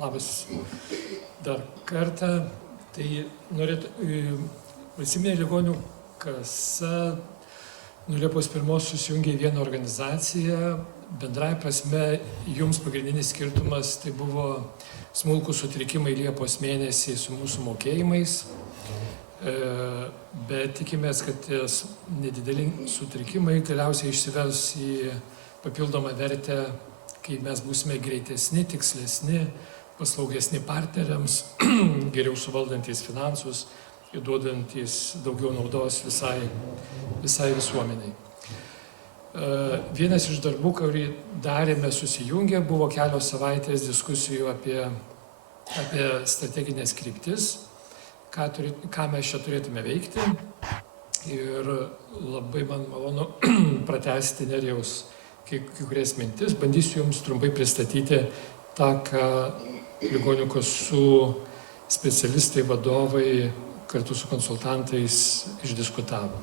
Labas dar kartą. Tai valstybinė ligonių kasa nuo Liepos 1 susijungė į vieną organizaciją. Bendrai prasme, jums pagrindinis skirtumas tai buvo smulkūs sutrikimai Liepos mėnesį su mūsų mokėjimais. Bet tikimės, kad nedideli sutrikimai galiausiai išsivers į papildomą vertę, kai mes būsime greitesni, tikslesni, paslaugesni partneriams, geriau suvaldantys finansus ir duodantys daugiau naudos visai visuomeniai. Vienas iš darbų, kurį darėme susijungę, buvo kelios savaitės diskusijų apie strateginės kryptis, ką mes čia turėtume veikti. Ir labai man malonu pratęsti Nerijaus kai kurias mintis. Bandysiu jums trumpai pristatyti tą, ką ligonių kasų specialistai, vadovai kartu su konsultantais išdiskutavo.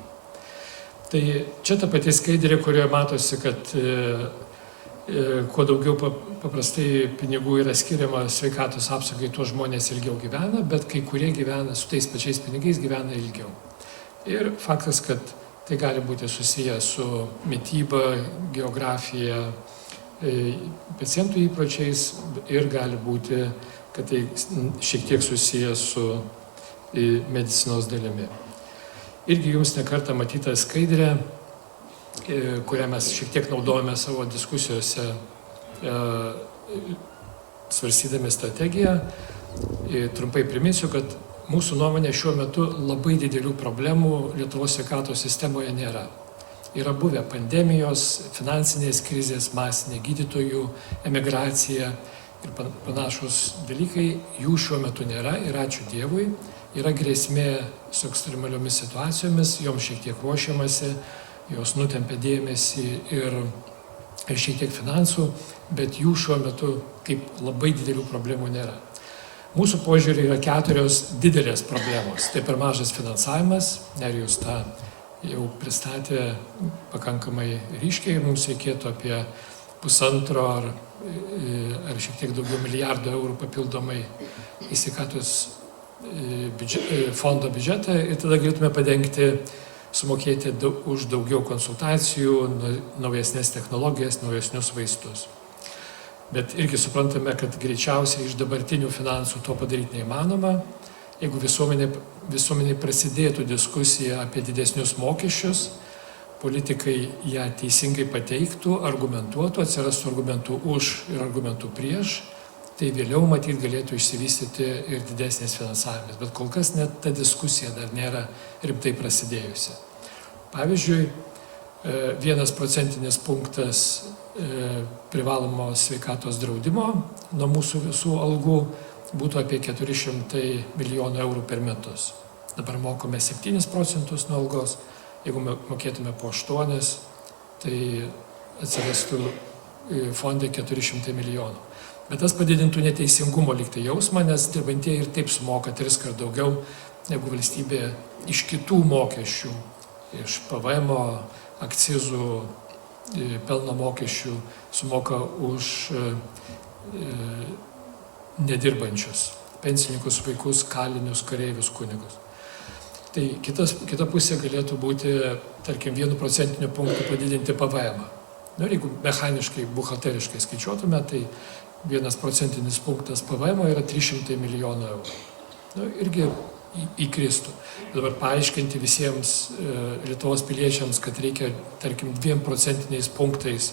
Tai čia ta pati skaidrė, kurioje matosi, kad kuo daugiau paprastai pinigų yra skiriama sveikatos apsaugai, tuo žmonės ilgiau gyvena, bet kai kurie gyvena su tais pačiais pinigais, gyvena ilgiau. Ir faktas, kad tai gali būti susiję su mityba, geografija, pacientų įpročiais ir gali būti, kad tai šiek tiek susiję su medicinos dalimi. Irgi jums nekartą matyta skaidrė, kurią mes šiek tiek naudojame savo diskusijose svarstydami strategiją. Trumpai priminsiu, kad mūsų nuomonė šiuo metu labai didelių problemų Lietuvos sveikatos sistemoje nėra. Yra buvę pandemijos, finansinės krizės, masinė gydytojų emigracija ir panašus dalykai, jų šiuo metu nėra ir ačiū Dievui. Yra grėsmė su ekstremaliomis situacijomis, joms šiek tiek ruošiamasi, jos nutempia dėmesį ir šiek tiek finansų, bet jų šiuo metu kaip labai didelių problemų nėra. Mūsų požiūrį yra 4 didelės problemos. Tai per mažas finansavimas, Nerijus tą jau pristatė pakankamai ryškiai, mums reikėtų apie 1,5 ar šiek tiek daugiau milijardų eurų papildomai į sveikatos fondo biudžetą ir tada galėtume padengti, sumokėti už daugiau konsultacijų, naujesnės technologijas, naujesnius vaistus. Bet irgi suprantame, kad greičiausiai iš dabartinių finansų to padaryti neįmanoma. Jeigu visuomenė prasidėtų diskusija apie didesnius mokesčius, politikai ją teisingai pateiktų, argumentuotų, atsirastų argumentų už ir argumentų prieš, tai vėliau matyt galėtų išsivystyti ir didesnis finansavimas. Bet kol kas net ta diskusija dar nėra rimtai prasidėjusi. Pavyzdžiui, 1% punktas privalomo sveikatos draudimo nuo mūsų visų algų būtų apie 400 milijonų eurų per metus. Dabar mokome 7% nuo algos, jeigu mokėtume po 8, tai atsirastų fondai 400 milijonų. Bet tas padidintų neteisingumo lygtai jausmą, nes dirbantieji ir taip sumoka 3 kart daugiau negu valstybė iš kitų mokesčių, iš PVM, akcizų, pelno mokesčių sumoka už nedirbančius, pensininkus, vaikus, kalinius, kareivius, kunigus. Tai kita pusė galėtų būti, tarkim, 1% punktų padidinti PVM. Ir jeigu mechaniškai, buhalteriškai skaičiuotume, tai 1% punktas PVM yra 300 milijonų eurų. Irgi įkristų. Dabar paaiškinti visiems Lietuvos piliečiams, kad reikia, tarkim, 2% punktais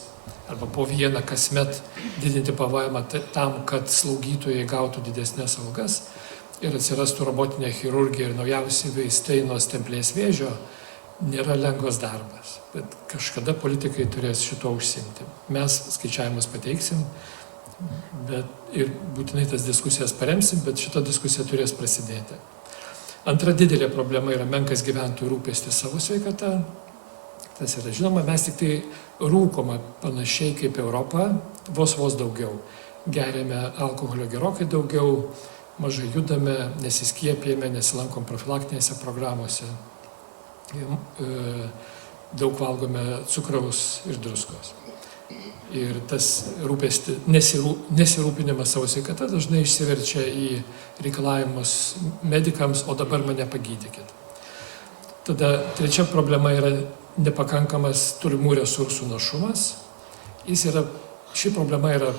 arba po 1 kasmet didinti PVM tam, kad slaugytojai gautų didesnės algas ir atsirastų robotinė chirurgija ir naujausi vaistai nuo stemplės vėžio, nėra lengvas darbas. Bet kažkada politikai turės šito užsiimti. Mes skaičiavimus pateiksim, ir būtinai tas diskusijas paremsim, bet šita diskusija turės prasidėti. Antra didelė problema yra menkas gyventojų rūpestis savo sveikata. Tas yra žinoma, mes tik tai rūkoma panašiai kaip Europa, vos daugiau. Geriame alkoholio gerokai daugiau, mažai judame, nesiskiepijame, nesilankom profilaktinėse programuose, daug valgome cukraus ir druskos. Ir tas nesirūpinimas savo sveikata dažnai išsiverčia į reikalavimus medikams, o dabar mane pagydykit. Tada trečia problema yra nepakankamas turimų resursų našumas. Ši problema yra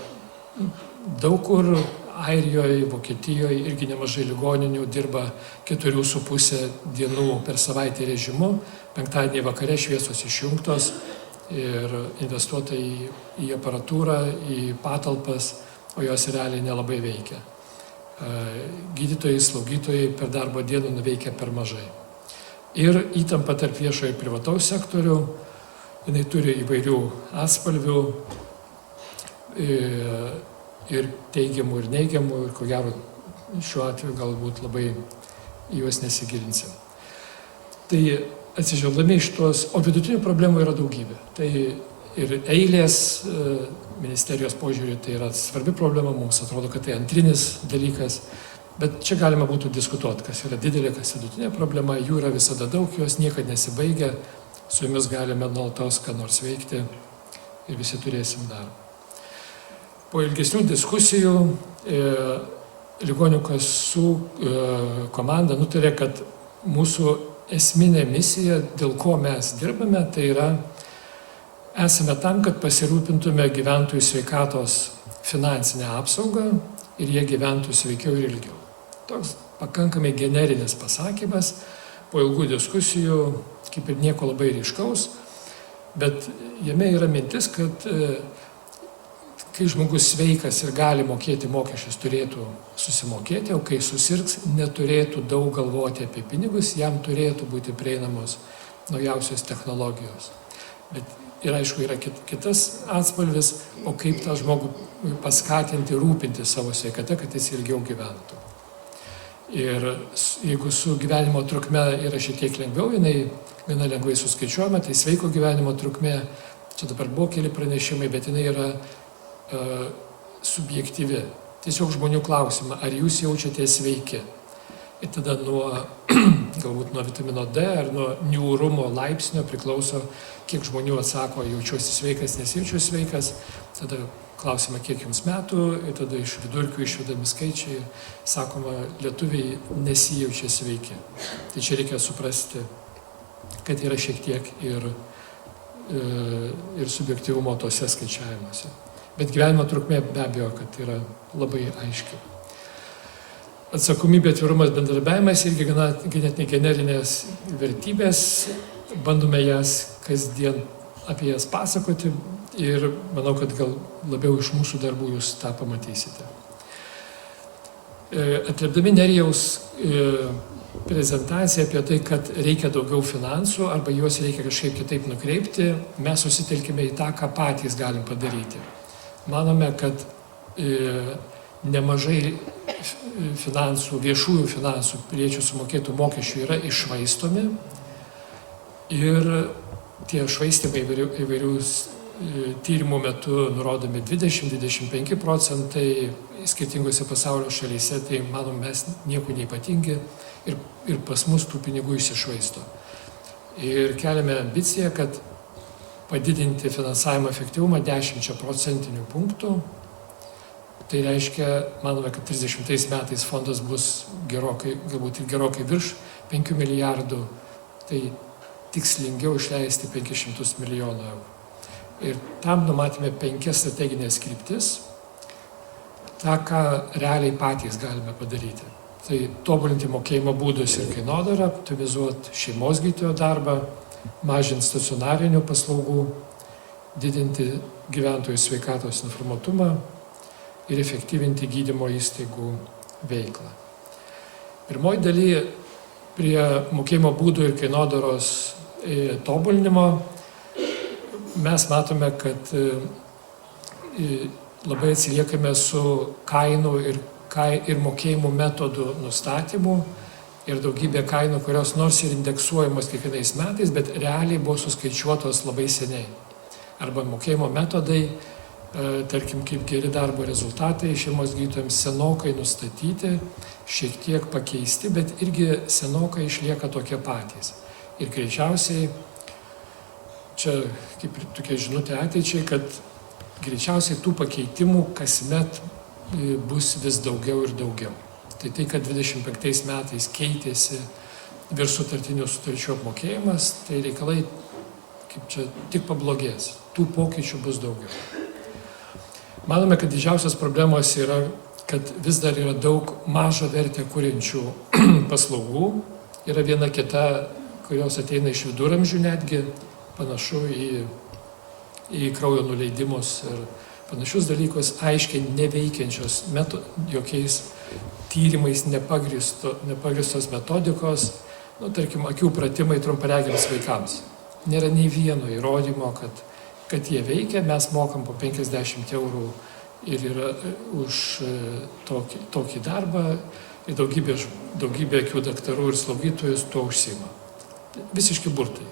daug kur, Airijoje, Vokietijoje irgi nemažai ligoninių dirba 4,5 dienų per savaitę režimu, penktadienį vakare šviesos išjungtos ir investuota į aparatūrą, į patalpas, o jos realiai nelabai veikia. Gydytojai, slaugytojai per darbo dieną nuveikia per mažai. Ir įtampa tarp viešojo ir privataus sektorių, jinai turi įvairių atspalvių, ir teigiamų, ir neigiamų, ir ko gero šiuo atveju galbūt labai į juos nesigilinsim. Tai atsižvelgdami iš tuos, o vidutinių problemų yra daugybė. Tai ir eilės ministerijos požiūrį tai yra svarbi problema, mums atrodo, kad tai antrinis dalykas, bet čia galima būtų diskutuoti, kas yra didelė, kas vidutinė problema, jų yra visada daug, jos niekada nesibaigia, su jumis galime nuolatos ką nors veikti ir visi turėsim darbą. Po ilgesnių diskusijų ligonių kasų komanda nutarė, kad mūsų esminė misija, dėl ko mes dirbame, tai yra esame tam, kad pasirūpintume gyventojų sveikatos finansinę apsaugą ir jie gyventų sveikiau ir ilgiau. Toks pakankamai generinis pasakymas, po ilgų diskusijų, kaip ir nieko labai ryškaus, bet jame yra mintis, kad kai žmogus sveikas ir gali mokėti mokesčius, turėtų susimokėti, o kai susirgs, neturėtų daug galvoti apie pinigus, jam turėtų būti prieinamos naujausios technologijos. Bet ir aišku, yra kitas atspalvis, o kaip tą žmogų paskatinti rūpinti savo sveikata, kad jis ilgiau gyventų. Ir jeigu su gyvenimo trukme yra šiek tiek lengviau, jinai gana lengvai suskaičiuojama, tai sveiko gyvenimo trukmė, čia dabar buvo keli pranešimai, bet jinai yra subjektyvi. Tiesiog žmonių klausimą, ar jūs jaučiatės sveiki. Ir tada galbūt nuo vitamino D ar nuo niūrumo laipsnio priklauso, kiek žmonių atsako, jaučiuosi sveikas, nesijaučiu sveikas. Tada klausima, kiek jums metų, ir tada iš vidurkių išvedami skaičiai, sakoma, lietuviai nesijaučia sveiki. Tai čia reikia suprasti, kad yra šiek tiek ir subjektyvumo tose skaičiavimuose. Bet gyvenimo trukmė be abejo, kad yra labai aiški. Atsakomybė, atvirumas, bendradarbiavimas irgi ganėtinai generinės vertybės. Bandome jas kasdien apie jas pasakoti ir manau, kad gal labiau iš mūsų darbų jūs tą pamatysite. Atliepdami Nerijaus prezentaciją apie tai, kad reikia daugiau finansų arba juos reikia kažkaip kitaip nukreipti, mes susitelkime į tą, ką patys galim padaryti. Manome, kad nemažai finansų, viešųjų finansų piliečių sumokėtų mokesčių yra iššvaistomi ir tie švaistymai įvairius tyrimų metu nurodomi 20–25% skirtingose pasaulio šalyse, tai manom mes nieko neypatingi ir pas mus tų pinigų išsišvaisto. Ir keliame ambiciją, kad padidinti finansavimo efektyvumą 10 procentinių punktų. Tai reiškia, manome, kad 30 metais fondas bus galbūt ir gerokai virš 5 milijardų, tai tikslingiau išleisti 500 milijonų eurų. Ir tam numatėme 5 strateginės kryptis, tą, ką realiai patys galime padaryti. Tai tobulinti mokėjimo būdus ir kainodarą, optimizuoti šeimos gydytojo darbą, mažinti stacionarinių paslaugų, didinti gyventojų sveikatos informatumą ir efektyvinti gydymo įstaigų veiklą. Pirmoji daly prie mokėjimo būdų ir kainodaros tobulinimo mes matome, kad labai atsiliekame su kainų ir mokėjimų metodų nustatymu ir daugybė kainų, kurios nors ir indeksuojamos kiekvienais metais, bet realiai buvo suskaičiuotos labai seniai. Arba mokėjimo metodai, tarkim, kaip geri darbo rezultatai šeimos gydytojams senokai nustatyti, šiek tiek pakeisti, bet irgi senokai išlieka tokie patys. Ir greičiausiai, čia kaip ir tokia žinutė ateičiai, kad greičiausiai tų pakeitimų kasmet bus vis daugiau ir daugiau. Tai, kad 25 metais keitėsi virš sutartinių sutarčių apmokėjimas, tai reikalai kaip čia tik pablogės. Tų pokyčių bus daugiau. Manome, kad didžiausias problemos yra, kad vis dar yra daug mažą vertę kuriančių paslaugų. Yra viena kita, kurios ateina iš viduramžių netgi, panašu į kraujo nuleidimus ir panašius dalykus, aiškiai neveikiančios jokiais tyrimais nepagristos metodikos, tarkim, akių pratimai trumparegiams vaikams. Nėra nei vieno įrodymo, kad jie veikia, mes mokam po 50 eurų ir yra už tokį darbą ir daugybė akių daktarų ir slaugytojus tuo užsiima. Visiški burtai.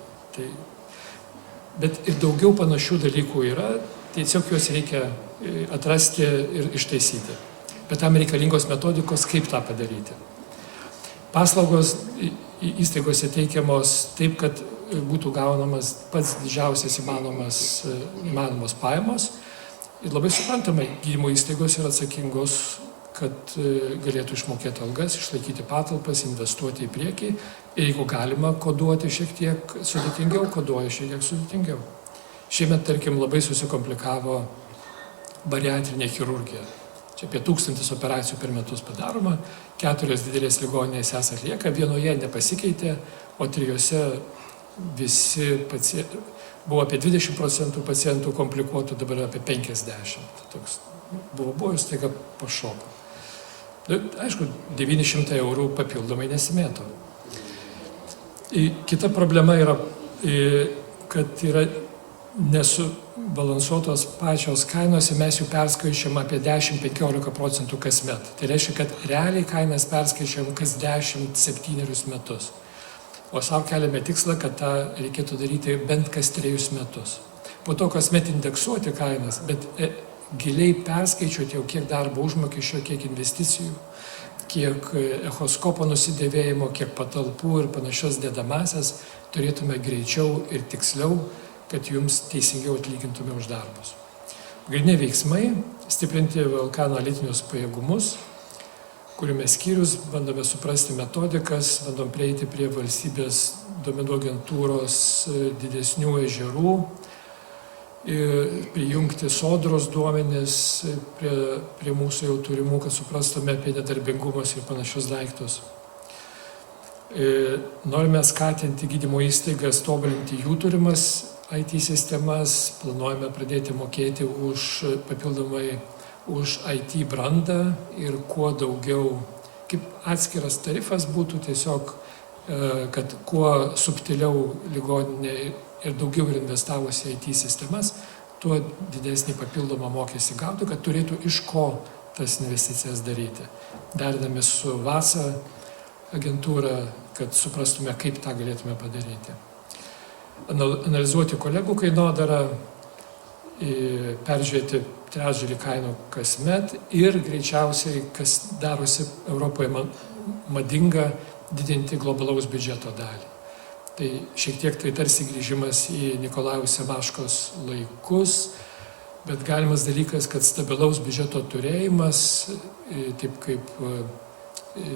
Bet ir daugiau panašių dalykų yra, tiesiog juos reikia atrasti ir ištaisyti. Bet tam reikalingos metodikos, kaip tą padaryti. Paslaugos įstaigose teikiamos taip, kad būtų gaunamas pats didžiausias įmanomos pajamos. Ir labai suprantamai, gydymo įstaigos yra atsakingos, kad galėtų išmokėti algas, išlaikyti patalpas, investuoti į priekį. Ir jeigu galima koduoti šiek tiek sudėtingiau, koduoja šiek tiek sudėtingiau. Šiemet, tarkim, labai susikomplikavo bariatrinė chirurgija. Čia apie 1000 operacijų per metus padaroma, 4 didelės ligoninės jas atlieka, vienoje nepasikeitė, o 3 visi pacientai, buvo apie 20% pacientų komplikuotų, dabar apie 50%. Toks buvo ir staiga pašoko. Aišku, 900 eurų papildomai nesimėto. Kita problema yra, kad yra nesubalansuotos pačios kainos ir mes jų perskaičiam apie 10-15% kasmet. Tai reiškia, kad realiai kainas perskaičiam kas 10-7 metus. O savo keliame tikslą, kad tą reikėtų daryti bent kas 3 metus. Po to kasmet indeksuoti kainas, bet giliai perskaičiuoti jau kiek darbo užmokesčio, kiek investicijų, kiek echoskopo nusidėvėjimo, kiek patalpų ir panašias dedamasias, turėtume greičiau ir tiksliau, kad jums teisingiau atlygintume už darbus. Pagrindiniai veiksmai - stiprinti VLK analitinius pajėgumus, kuriame skyrius bandome suprasti metodikas, bandom prieiti prie valstybės duomenų agentūros didesnių ežerų, prijungti sodros duomenis prie mūsų jau turimų, kad suprastume apie nedarbingumus ir panašius daiktus. Norime skatinti gydymo įstaigas, tobulinti jų turimas IT sistemas, planuojame pradėti mokėti papildomai už IT brandą ir kuo daugiau, kaip atskiras tarifas būtų tiesiog, kad kuo subtiliau ligoninė ir daugiau investavusi į IT sistemas, tuo didesnį papildomą mokestį gautų, kad turėtų iš ko tas investicijas daryti. Derinami su VASA agentūra, kad suprastume, kaip tą galėtume padaryti. Analizuoti kolegų kainodarą, peržiūrėti trečdalį kainų kasmet ir greičiausiai, kas darosi Europoje madinga, didinti globalaus biudžeto dalį. Tai šiek tiek tai tarsi grįžimas į Nikolajaus Semaškos laikus, bet galimas dalykas, kad stabilaus biudžeto turėjimas, taip kaip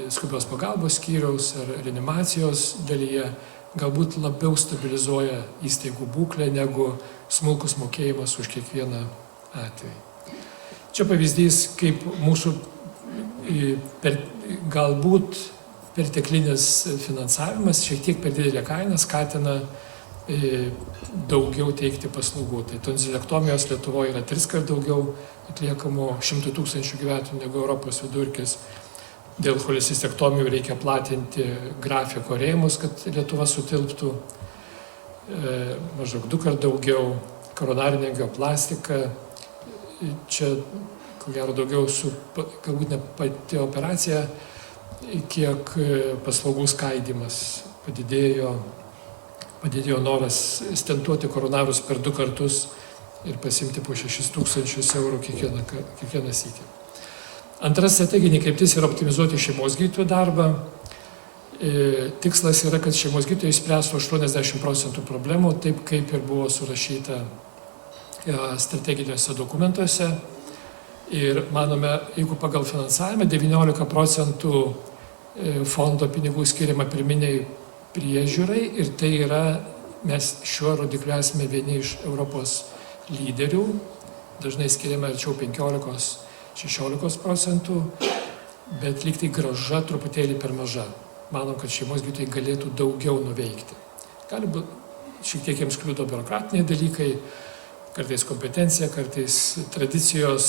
skubios pagalbos skyriaus ar reanimacijos dalyje, galbūt labiau stabilizuoja įstaigų būklę negu smulkus mokėjimas už kiekvieną atvejį. Čia pavyzdys, kaip mūsų galbūt perteklinis finansavimas, šiek tiek per didelė kaina skatina daugiau teikti paslaugų. Tai tonzilektomijos Lietuvoje yra 3 kart daugiau atliekamų 100 000 gyventojų negu Europos vidurkis. Dėl cholecystektomijų reikia platinti grafiko rėmus, kad Lietuva sutilptų, maždaug 2 kart daugiau. Koronarinė angioplastika, čia ko gero daugiau galbūt ne pati operacija, kiek paslaugų skaidimas padidėjo noras stentuoti koronarus per 2 kartus ir pasimti po 6 000 eurų kiekvieną sykį. Antras strateginė kryptis yra optimizuoti šeimos gydytojų darbą. Tikslas yra, kad šeimos gydytojai išspręstų 80% problemų, taip kaip ir buvo surašyta strateginiuose dokumentuose. Ir manome, jeigu pagal finansavimą 19% fondo pinigų skiriama pirminiai priežiūrai ir tai yra, mes šiuo rodikliu esame vieni iš Europos lyderių, dažnai skiriame arčiau 15-16%, bet lyg tai grąža truputėlį per maža. Manom, kad šeimos gydytojai galėtų daugiau nuveikti. Gali būti, šiek tiek jiems kliudo biurokratiniai dalykai, kartais kompetencija, kartais tradicijos,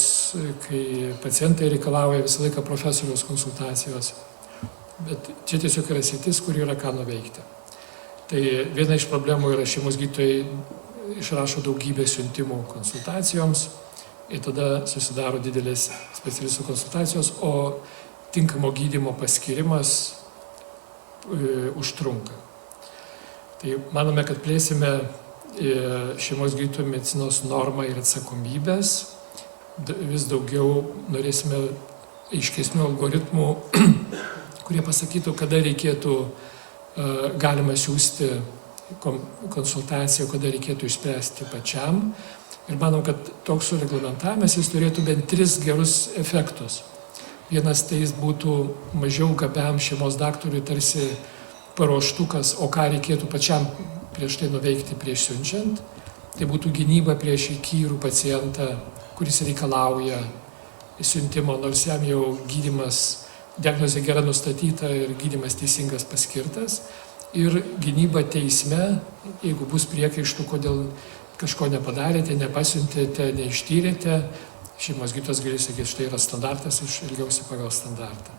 kai pacientai reikalauja visą laiką profesoriaus konsultacijos. Bet čia tiesiog yra sritis, kur yra ką nuveikti. Tai viena iš problemų yra šeimos gydytojai išrašo daugybę siuntimų konsultacijoms ir tada susidaro didelės specialistų konsultacijos, o tinkamo gydymo paskirimas užtrunka. Tai manome, kad plėsime šeimos gydytojų medicinos normą ir atsakomybės, vis daugiau norėsime aiškesnių algoritmų, kurie pasakytų, kada reikėtų galima siūsti konsultaciją, kada reikėtų išspręsti pačiam. Ir manom, kad toks sureglamentavimas jis turėtų bent 3 gerus efektus. Vienas tai jis būtų mažiau gabiam šeimos daktarui tarsi paruoštukas, o ką reikėtų pačiam prieš tai nuveikti prieš siunčiant. Tai būtų gynyba prieš įkyrų pacientą, kuris reikalauja siuntimo, nors jam jau gydymas, diagnozė gera nustatyta ir gydymas teisingas paskirtas. Ir gynyba teisme, jeigu bus priekaištų, kodėl kažko nepadarėte, nepasiuntėte, neištyrėte, šeimos gydytojas gali sakyti, štai yra standartas, aš elgiausi pagal standartą.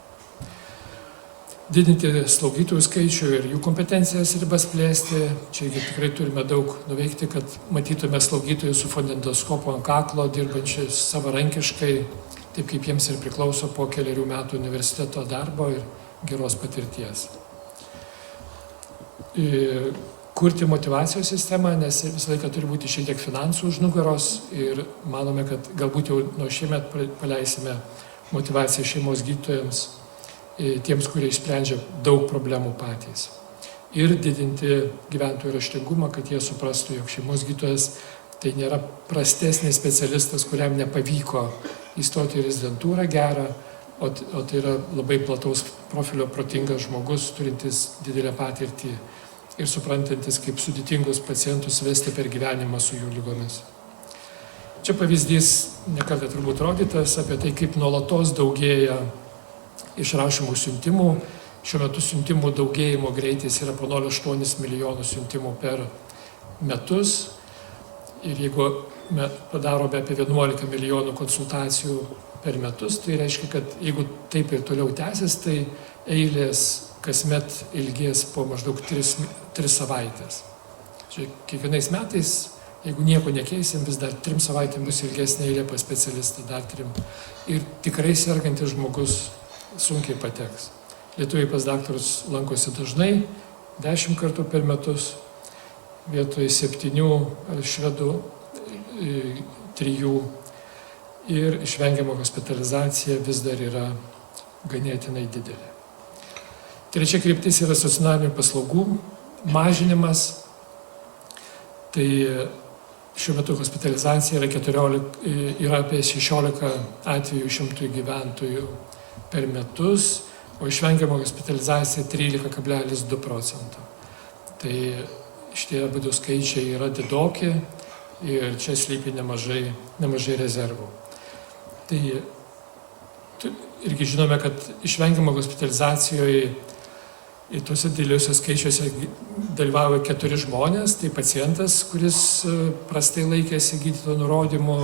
Didinti slaugytojų skaičių ir jų kompetencijas ribas plėsti. Čia tikrai turime daug nuveikti, kad matytume slaugytojus su fonendoskopu ant kaklo, dirbančius savarankiškai, taip kaip jiems ir priklauso po 4 metų universiteto darbo ir geros patirties. Kurti motyvacijos sistemą, nes visą laiką turi būti šiek tiek finansų už nugaros ir manome, kad galbūt jau nuo šiemet paleisime motyvaciją šeimos gydytojams, tiems, kurie išsprendžia daug problemų patys. Ir didinti gyventojų raštingumą, kad jie suprastų, jog šeimos gydytojas tai nėra prastesnis specialistas, kuriam nepavyko įstoti į rezidentūrą gerą, o tai yra labai plataus profilio protingas žmogus, turintis didelę patirtį ir suprantantis, kaip sudėtingus pacientus vesti per gyvenimą su jų lygomis. Čia pavyzdys, nekartą turbūt rodytas, apie tai, kaip nuolatos daugėja išrašomų siuntimų. Šiuo metu siuntimų daugėjimo greitis yra po 0,8 milijonų siuntimų per metus. Ir jeigu padarome apie 11 milijonų konsultacijų per metus, tai reiškia, kad jeigu taip ir toliau tęsis, tai eilės kasmet ilgės po maždaug 3 savaitės. Čia kiekvienais metais, jeigu nieko nekeisim, vis dar 3 savaitėm bus ilgesnė eilė pas specialistą, dar 3. Ir tikrai sergantis žmogus sunkiai pateks. Lietuviai pas daktarus lankosi dažnai, 10 kartų per metus, vietoj 7 ar švedų 3. Ir išvengiama hospitalizacija vis dar yra ganėtinai didelė. Trečia kryptis yra socialinių paslaugų mažinimas. Tai šiuo metu hospitalizacija yra apie 16 atvejų 100 gyventojų per metus, o išvengiama hospitalizacija 13,2%. Tai šitie abudu skaičiai yra didoki ir čia slypi nemažai rezervų. Tai irgi žinome, kad išvengiama hospitalizacijoje į tuose dideliuose skaičiuose dalyvauja 4 žmonės. Tai pacientas, kuris prastai laikėsi gydytojo nurodymų,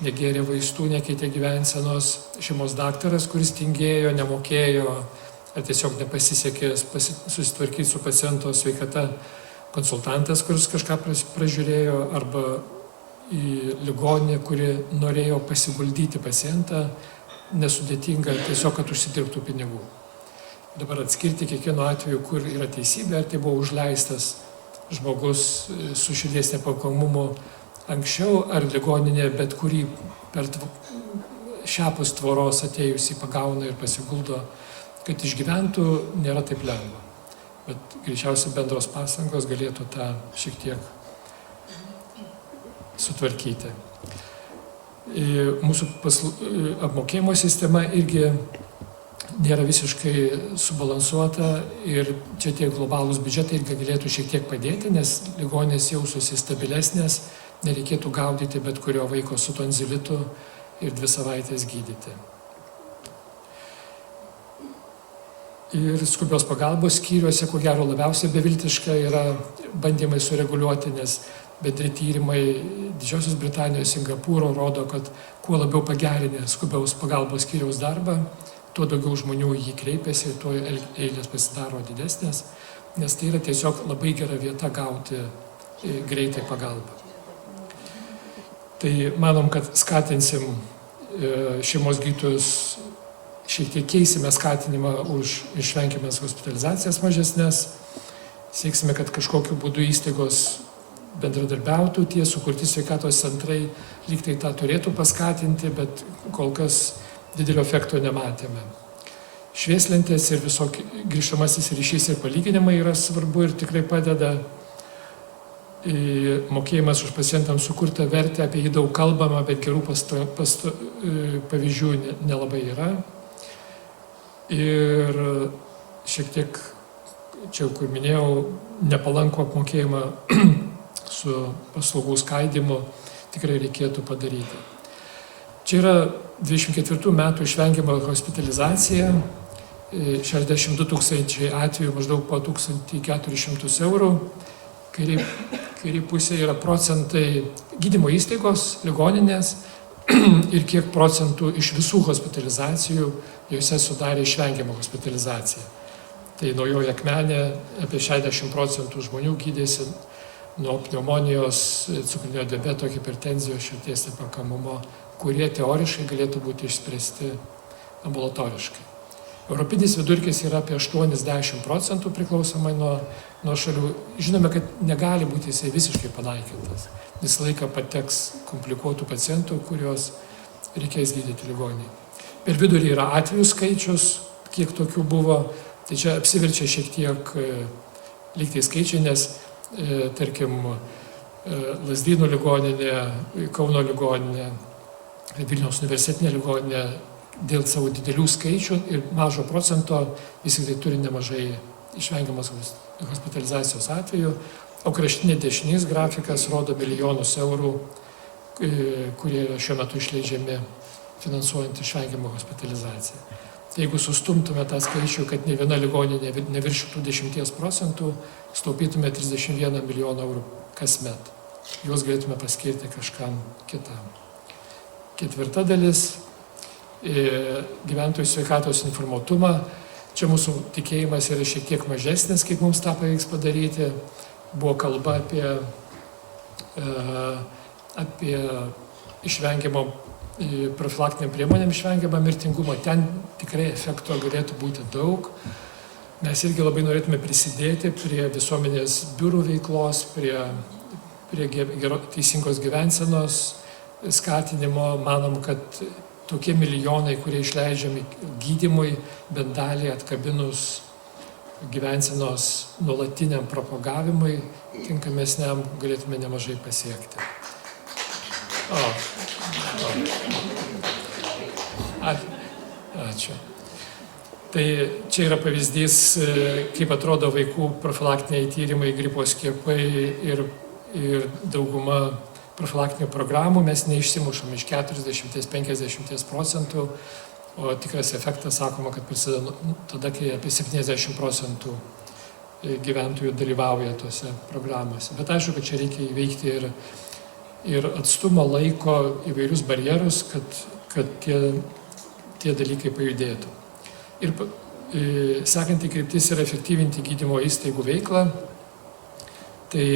negėrė vaistų, nekeitė gyvensenos, šeimos daktaras, kuris tingėjo, nemokėjo, ar tiesiog nepasisekė susitvarkyti su paciento sveikata, konsultantas, kuris kažką pražiūrėjo, arba į ligoninę, kuri norėjo pasiguldyti pacientą, nesudėtinga, tiesiog, kad užsidirbtų pinigų. Dabar atskirti kiekvieno atveju, kur yra teisybė, ar tai buvo užleistas žmogus su širdies nepakankamumu anksčiau, ar ligoninė, bet kurį per šiapus tvoros atėjusį pagauna ir pasiguldo, kad išgyventų, nėra taip lengva. Bet greičiausiai bendros pastangos galėtų tą šiek tiek sutvarkyti. Mūsų apmokėjimo sistema irgi nėra visiškai subalansuota ir čia tie globalūs biudžetai irgi galėtų šiek tiek padėti, nes ligoninės jaustųsi stabilesnės, nereikėtų gaudyti bet kurio vaiko su tonzilitu ir 2 savaitės gydyti. Ir skubios pagalbos skyriuose, ko gero labiausiai beviltiška yra bandymai sureguliuoti, nes bendri tyrimai Didžiosios Britanijos, Singapūro rodo, kad kuo labiau pagerinę skubiaus pagalbos skyriaus darbą, tuo daugiau žmonių jį kreipiasi ir tuo eilės pasidaro didesnės, nes tai yra tiesiog labai gera vieta gauti greitai pagalbą. Tai manom, kad skatinsim šeimos gydytojus, šiek tiek keisime skatinimą už išvengiamas hospitalizacijas mažesnės, sieksime, kad kažkokiu būdu įstaigos bendradarbiautų, tie sukurti sveikatos centrai lyg tai tą turėtų paskatinti, bet kol kas didelio efekto nematėme. Švieslentės ir visokie grįžtamasis ryšys ir palyginimai yra svarbu ir tikrai padeda. Mokėjimas už pacientams sukurtą vertę, apie jį daug kalbama, bet gerų pavyzdžių nelabai yra. Ir šiek tiek, čia kur minėjau, nepalankų apmokėjimą su paslaugų skaidimu tikrai reikėtų padaryti. Čia yra 24 metų išvengiama hospitalizacija, 62 000 atvejų, maždaug po 1400 eurų. Kairė pusė yra procentai gydymo įstaigos, ligoninės ir kiek procentų iš visų hospitalizacijų jose sudarė išvengiamą hospitalizaciją. Tai Naujoji Akmenė apie 60% žmonių gydėsi nuo pneumonijos, cukrinio diabeto, hipertenzijos, širdies nepakankamumo, kurie teoriškai galėtų būti išspręsti ambulatoriškai. Europinis vidurkis yra apie 80% priklausomai nuo šalių. Žinome, kad negali būti jisai visiškai panaikintas. Visą laiką pateks komplikuotų pacientų, kuriuos reikės gydyti ligoninėje. Per vidurį yra atvejų skaičius, kiek tokių buvo, tai čia apsiverčia šiek tiek lygtai skaičiai, nes tarkim Lazdynų ligoninė, Kauno ligoninė, Vilniaus universitetinė ligoninė dėl savo didelių skaičių ir mažo procento vis tik tai turi nemažai išvengiamas hospitalizacijos atvejų, o kraštinė dešinės grafikas rodo milijonus eurų, kurie yra šiuo metu išleidžiami finansuojant išvengiamą hospitalizaciją. Jeigu sustumtume tą skaičių, kad ne viena ligoninė neviršytų 10%, staupytume 31 milijoną eurų kasmet. Juos galėtume paskirti kažkam kitam. 4. dalis - gyventojų sveikatos informuotumą. Čia mūsų tikėjimas yra šiek tiek mažesnis, kaip mums tą pavyks padaryti. Buvo kalba apie išvengiamą profilaktiniam priemonėm išvengiamą mirtingumą. Ten tikrai efekto galėtų būti daug. Mes irgi labai norėtume prisidėti prie visuomenės biurų veiklos, prie teisingos gyvensenos skatinimo. Manom, kad tokie milijonai, kurie išleidžiami gydymui, bent dalį atkabinus gyvensenos nuolatiniam propagavimui, tinkamesniam galėtume nemažai pasiekti. Ačiū. Tai čia yra pavyzdys, kaip atrodo vaikų profilaktiniai tyrimai, gripo skiepai ir dauguma profilaktinių programų. Mes neišsimušam iš 40–50%, o tikras efektas, sakoma, kad prasideda tada, kai apie 70% gyventojų dalyvauja tose programose. Bet aišku, kad čia reikia įveikti ir atstumo laiko įvairius barjerus, kad tie dalykai pajudėtų. Ir sekanti kryptis yra efektyvinti gydymo įstaigų veiklą. Tai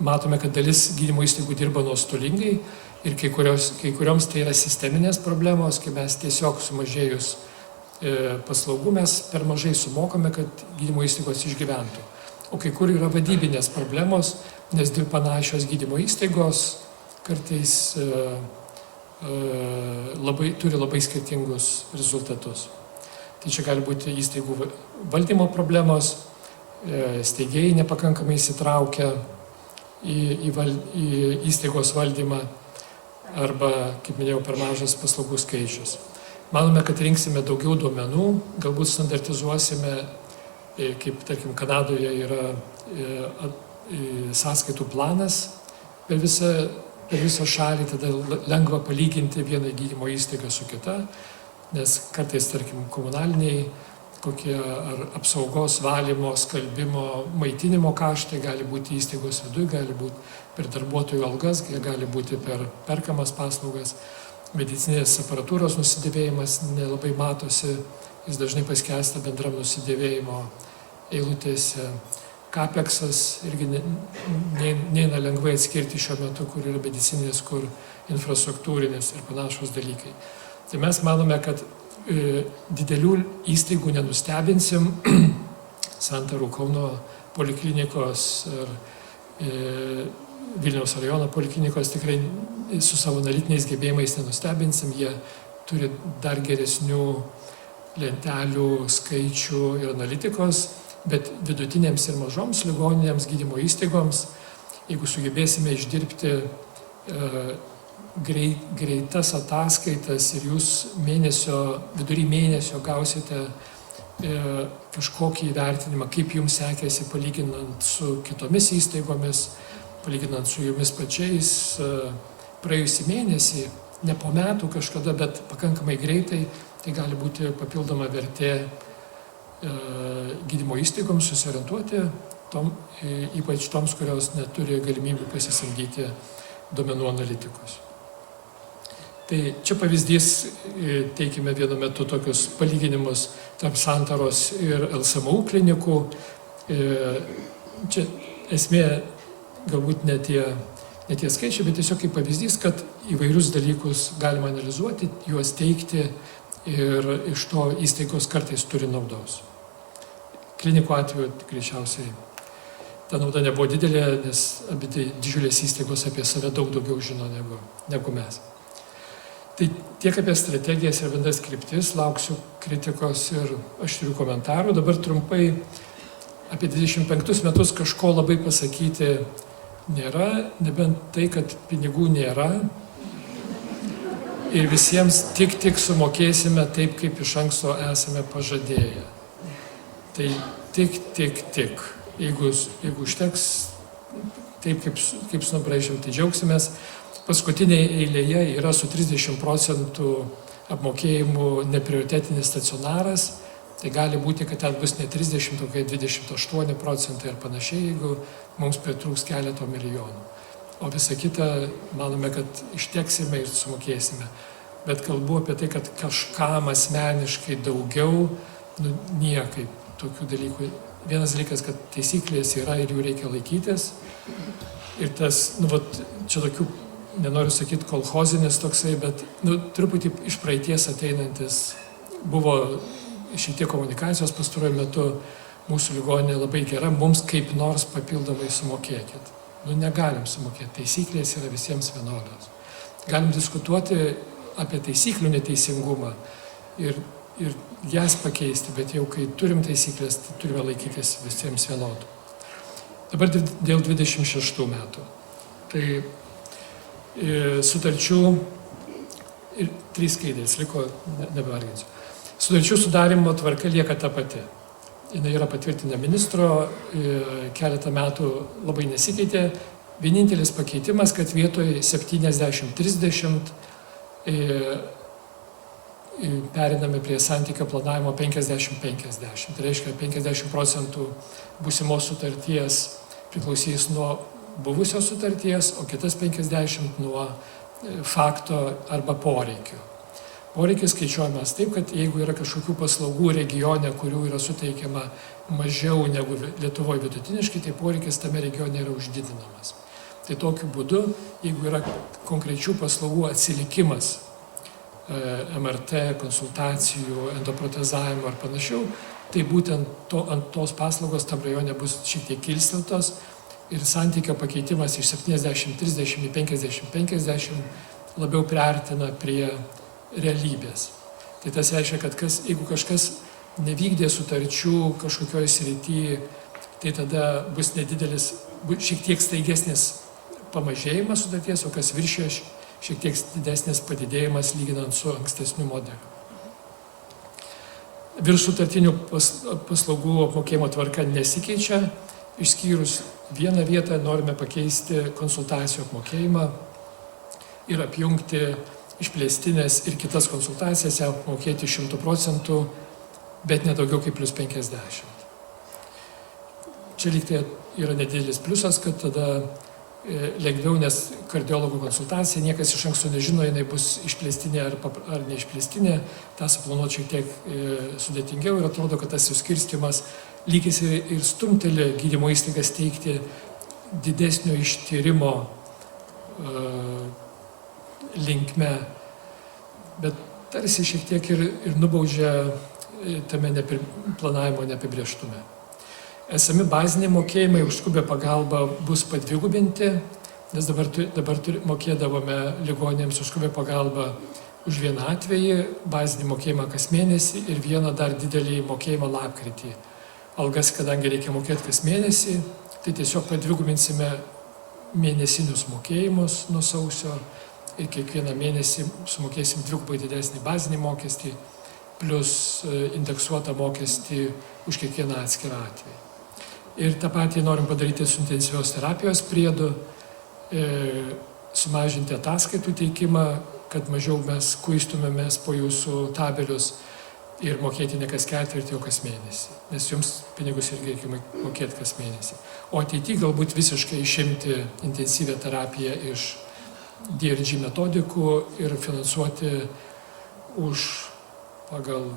matome, kad dalis gydymo įstaigų dirba nuostolingai ir kai kurioms tai yra sisteminės problemos, kai mes tiesiog sumažėjus paslaugų mes per mažai sumokame, kad gydymo įstaigos išgyventų. O kai kur yra vadybinės problemos, nes dvi panašios gydymo įstaigos kartais turi labai skirtingus rezultatus. Tai čia gali būti įstaigų valdymo problemos, steigėjai nepakankamai įsitraukia, į įstaigos valdymą arba, kaip minėjau, per mažas paslaugų skaičius. Manome, kad rinksime daugiau duomenų, galbūt standartizuosime, kaip tarkim Kanadoje yra sąskaitų planas per visą šalį, tada lengva palyginti vieną gydymo įstaigą su kita, nes kartais, tarkim, komunaliniai kokie ar apsaugos, valymo, skalbimo, maitinimo kaštai gali būti įstaigos viduje, gali būti per darbuotojų algas, gali būti per perkamas paslaugas. Medicinės aparatūros nusidėvėjimas nelabai matosi, jis dažnai paskęsta bendram nusidėvėjimo eilutėse. Kapeksas irgi neina lengvai atskirti šiuo metu, kur yra medicinės, kur infrastruktūrinės ir panašus dalykai. Tai mes manome, kad didelių įstaigų nenustebinsim, Santarų Kauno poliklinikos ir Vilniaus rajono poliklinikos tikrai su savo analitiniais gebėjimais nenustebinsim, jie turi dar geresnių lentelių, skaičių ir analitikos, bet vidutinėms ir mažoms ligoninėms, gydymo įstaigoms, jeigu sugebėsime išdirbti greitas ataskaitas ir jūs vidury mėnesio gausite kažkokį įvertinimą, kaip jums sekėsi palyginant su kitomis įstaigomis, palyginant su jumis pačiais praėjusį mėnesį, ne po metų kažkada, bet pakankamai greitai, tai gali būti papildoma vertė gydymo įstaigoms susiorientuoti, ypač toms, kurios neturi galimybių pasisamdyti duomenų analitikos. Tai čia pavyzdys, teikime vienu metu tokius palyginimus tarp Santaros ir LSMU klinikų. Čia esmė galbūt ne tie skaičiai, bet tiesiog kaip pavyzdys, kad įvairius dalykus galima analizuoti, juos teikti ir iš to įstaigos kartais turi naudos. Klinikų atveju greičiausiai ta nauda nebuvo didelė, nes abi tai didžiulės įstaigos apie save daug daugiau žino negu mes. Tai tiek apie strategijas ir bendras kryptis, lauksiu kritikos ir aštrių komentarų. Dabar trumpai apie 25 metus kažko labai pasakyti nėra, nebent tai, kad pinigų nėra ir visiems tik sumokėsime taip, kaip iš anksto esame pažadėję. Tai tik. Jeigu užteks taip, kaip nubraižėm, tai džiaugsimės. Paskutinėje eilėje yra su 30% apmokėjimų neprioritetinis stacionaras. Tai gali būti, kad ten bus ne 30, o 28% ir panašiai, jeigu mums pritrūks keleto milijonų. O visą kitą manome, kad išteksime ir sumokėsime. Bet kalbu apie tai, kad kažkam asmeniškai daugiau, niekaip tokių dalykų. Vienas dalykas, kad taisyklės yra ir jų reikia laikytis. Ir tas, čia tokių, nenoriu sakyti kolchozinis toksai, bet truputį iš praeities ateinantis buvo šiek tiek komunikacijos pastaruoju metu mūsų ligoninė labai gera, mums kaip nors papildomai sumokėkit. Negalim sumokėti, taisyklės yra visiems vienodos. Galim diskutuoti apie taisyklių neteisingumą ir jas pakeisti, bet jau kai turim taisyklės, tai turime laikytis visiems vienodų. Dabar dėl 26 metų. Tai sutarčių, ir 3 skaidrės, liko, nebevarginsiu. Sutarčių sudarimo tvarka lieka ta pati. Jis yra patvirtinta ministro, keletą metų labai nesikeitė. Vienintelis pakeitimas, kad vietoj 70-30 periname prie santykio planavimo 50-50. Tai reiškia, 50% būsimos sutarties priklausys nuo buvusios sutarties, o kitas 50% nuo fakto arba poreikio. Poreikis skaičiuojamas taip, kad jeigu yra kažkokių paslaugų regione, kurių yra suteikiama mažiau negu Lietuvoje vidutiniškai, tai poreikis tame regione yra uždidinamas. Tai tokiu būdu, jeigu yra konkrečių paslaugų atsilikimas, MRT, konsultacijų, endoprotezavimo ar panašiau, tai būtent ant tos paslaugos tam rajone bus šiek tiek kilsteltos ir santykio pakeitimas iš 70-30 į 50-50 labiau priartina prie realybės. Tai tas reiškia, kad jeigu kažkas nevykdė sutarčių kažkokioj srity tai tada bus nedidelis, šiek tiek staigesnis pamažėjimas sutarties, o kas viršijo šiek tiek didesnis padidėjimas lyginant su ankstesniu modeliu. Virš sutartinių paslaugų apmokėjimo tvarka nesikeičia, išskyrus vieną vietą norime pakeisti konsultacijų apmokėjimą ir apjungti išplėstinės ir kitas konsultacijas, apmokėti 100%, bet nedaugiau kaip plus 50. Čia lyg tai yra nedidelis pliusas, kad tada lengviau, nes kardiologų konsultacija, niekas iš anksto nežino, jinai bus išplėstinė ar neišplėstinė, tą suplanuoti šiek tiek sudėtingiau ir atrodo, kad tas suskirstimas lygis ir stumteli gydymo įstaigas teikti didesnio ištyrimo linkme, bet tarsi šiek tiek ir nubaudžia tame planavimo neapibrėžtume. Esami baziniai mokėjimai už skubę pagalbą bus padvigubinti, nes dabar mokėdavome ligonėms už skubę pagalbą už vieną atvejį, bazinį mokėjimą kas mėnesį ir vieną dar didelį mokėjimą lapkritį. Algas, kadangi reikia mokėti kas mėnesį, tai tiesiog padvigubinsime mėnesinius mokėjimus nuo sausio ir kiekvieną mėnesį sumokėsim dvigubai didesnį bazinį mokestį, plus indeksuotą mokestį už kiekvieną atskirą atvejį. Ir tą patį norim padaryti su intensyvios terapijos priedu, sumažinti ataskaitų teikimą, kad mažiau mes kuistumėmės po jūsų tabelius ir mokėti ne kas ketvirtį, o kas mėnesį. Nes jums pinigus irgi reikia mokėti kas mėnesį. O ateityje galbūt visiškai išimti intensyvią terapiją iš DRG metodikų ir finansuoti už pagal